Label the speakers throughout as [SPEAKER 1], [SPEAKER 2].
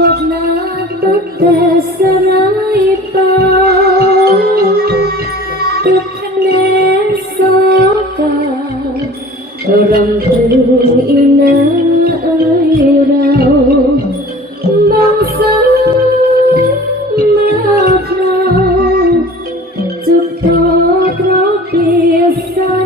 [SPEAKER 1] จูบหน้าตั้งแต่สลายตาตึกคะแนนสอการำพึงอีนาเอ้ยเรามองซ้ำมาคราจุดต่อเพราะเปียสั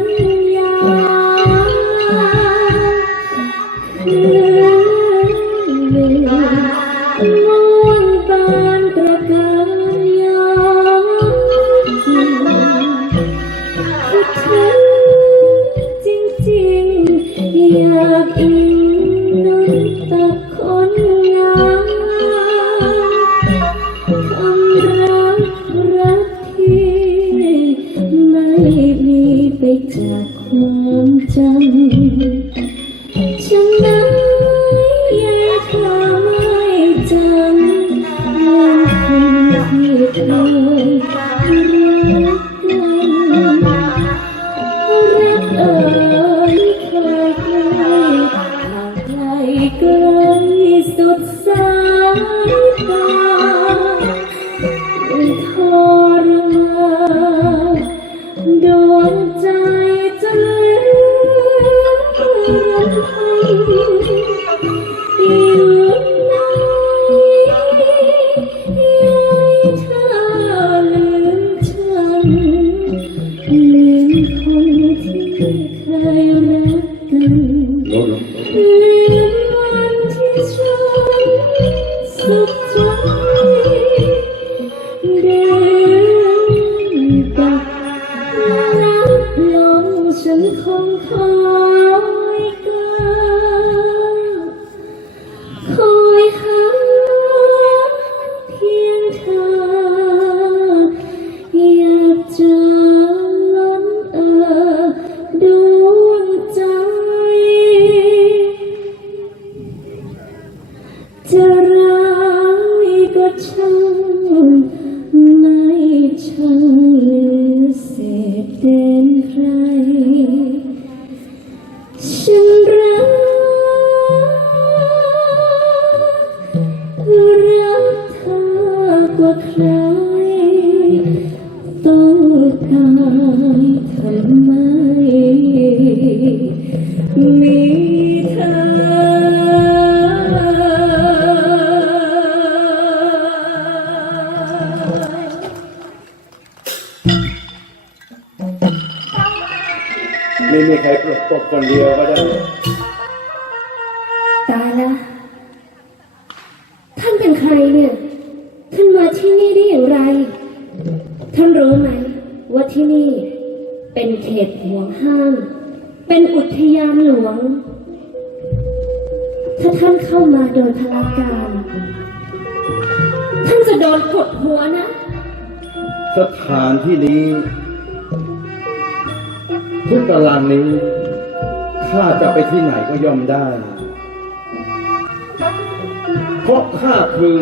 [SPEAKER 1] สถานที่นี้
[SPEAKER 2] ทุกตารางนี้ข้าจะไปที่ไหนก็ย่อมได้ เพราะข้าคือ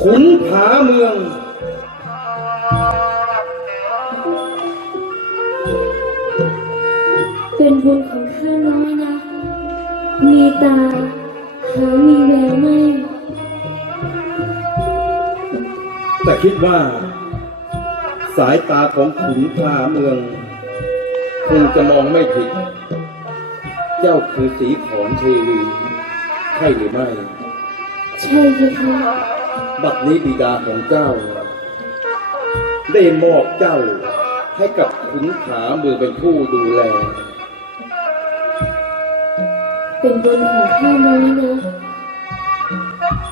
[SPEAKER 2] ขุนผาเมือง
[SPEAKER 1] เป็นบุญของข้าน้อยนะ มีตาหามีแววไม่
[SPEAKER 2] แต่คิดว่า สายตาของขุนพาเมืองคงจะมองไม่ผิด เจ้าคือสีขอนเทวีใช่หรือไม่
[SPEAKER 1] ใช่ไหมคะ
[SPEAKER 2] บัดนี้บิดาของเจ้า ได้มอบเจ้าให้กับขุนผาเมืองเป็นผู้ดูแล
[SPEAKER 1] เป็นบุญของข้าน้อยนะ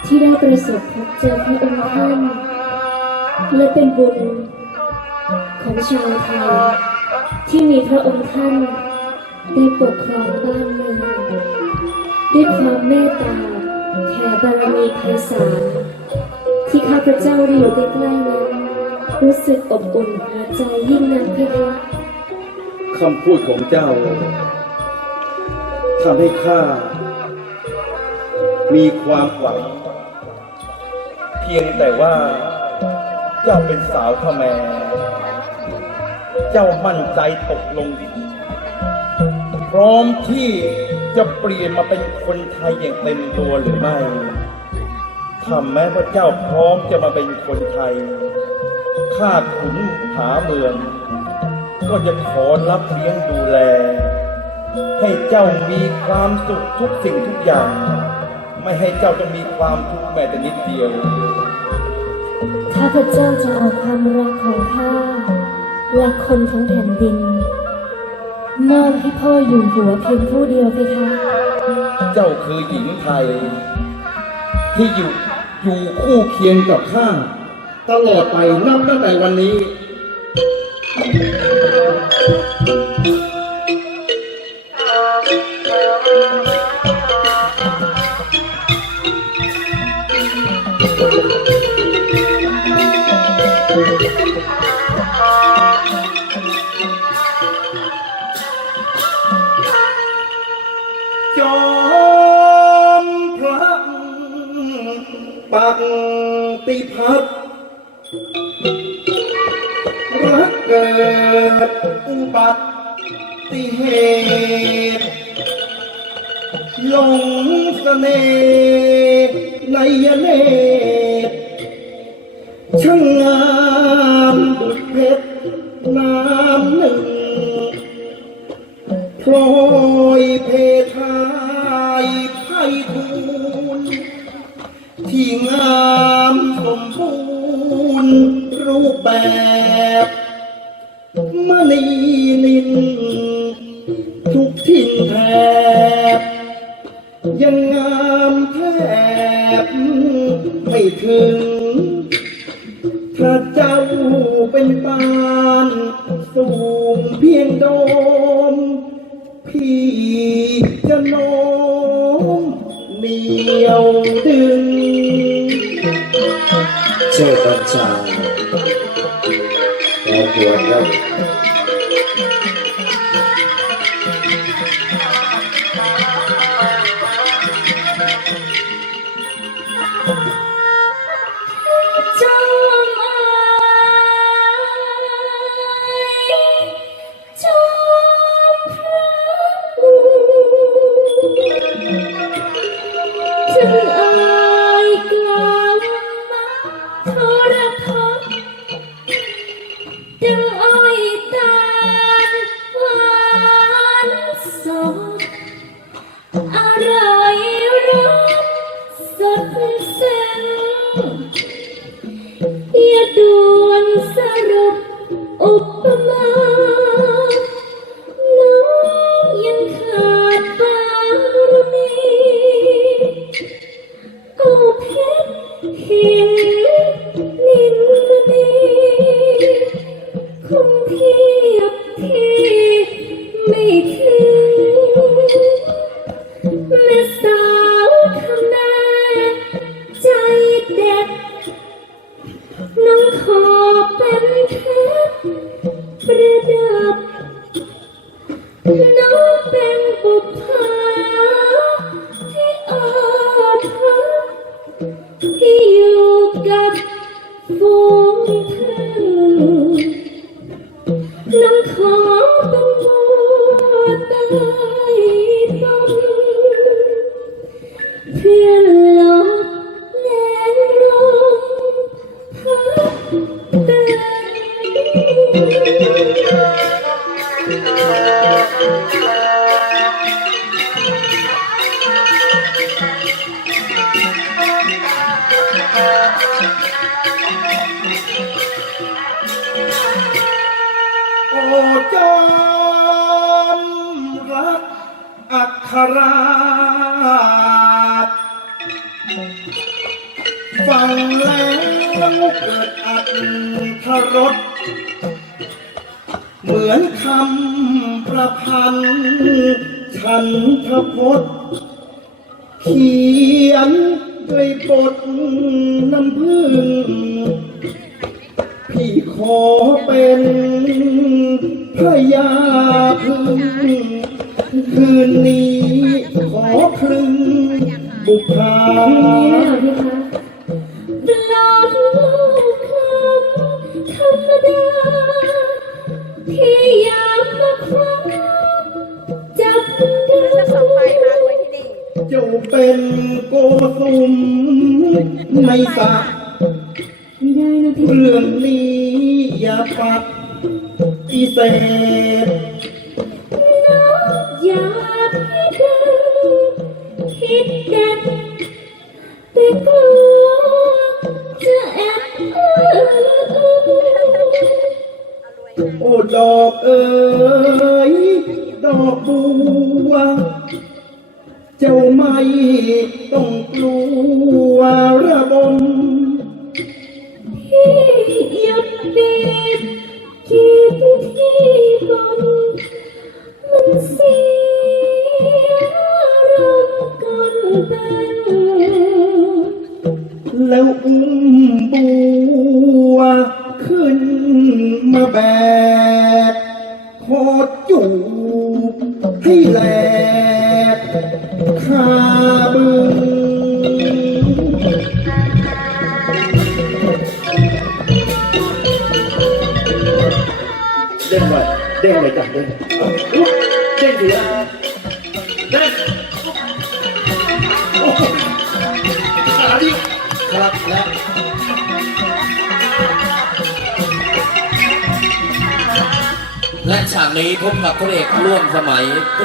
[SPEAKER 1] ที่ได้ประสบพบเจอพระองค์ท่าน และเป็นบุญของชาวไทยที่มีพระองค์ท่านได้ปกครองบ้านเมืองด้วยความเมตตาแผ่บารมีไพศาลที่ข้าพเจ้าได้อยู่ใกล้ๆนั้นรู้สึกอบอุ่นหัวใจยิ่งนักเพคะ
[SPEAKER 2] คำพูดของเจ้าทำให้ข้ามีความหวัง เพียงแต่ว่า เจ้าเป็นสาวขแมเจ้ามั่นใจตกลง พร้อมที่จะเปลี่ยนมาเป็นคนไทยอย่างเต็มตัวหรือไม่ถ้าแม้ว่าเจ้าพร้อมจะมาเป็นคนไทย ข้าขุนผาเมือง ก็จะขอรับเลี้ยงดูแล ให้เจ้ามีความสุขทุกสิ่งทุกอย่าง ไม่ให้เจ้าต้องมีความทุกข์แม้แต่นิดเดียว
[SPEAKER 3] ข้าพเจ้าจะเอาความรักของข้าและคนทั้งแผ่นดินมอบให้พ่ออยู่หัวเพียงผู้เดียวเพคะ
[SPEAKER 2] เจ้าคือหญิงไทย ที่อยู่อยู่คู่เคียงกับข้าตลอดไปนับตั้งแต่วันนี้ ปักติพัฒน์รักเกิดอุบัติเหตุหลงเสน่ห์ในเน มณีนิน ทุกทินแทบยังงามแทบไม่ถึงถ้าเจ้าเป็นปานสูงเพียงโดม พี่จะโน้มเหนียวดึง
[SPEAKER 1] เจ้าบัญชาเราบวชแล้ว
[SPEAKER 3] จอมรักอัครา
[SPEAKER 2] ชฟังแล้วเกิดอัตถรส มือนคำประพันธ์ฉันทพจน์เขียนด้วยบทน้ำพึ่งพี่ขอเป็นพระยาพึ่งคืนนี้ขอคลึงบุพา สุมในสระ
[SPEAKER 1] ไม่ได้นะพี่
[SPEAKER 2] เรื่องนี้อย่าปัดอีเศษ
[SPEAKER 1] องอย่าพี่ดึงคิดเด็ดแต่กลัวจะแอบเอ่ย
[SPEAKER 2] โอ้ดอกเอ๋ยดอกบัว เจ้าไม่ต้องกลัวระบม
[SPEAKER 1] พี่หยุดดี
[SPEAKER 2] ด้งหน่อยเด้งหน่อยจ้ะเด้งเด้งดีนะเด้งโอ้โหขาดิครับแล้ว
[SPEAKER 4] และฉากนี้พบกับพระเอกร่วมสมัยพระเอก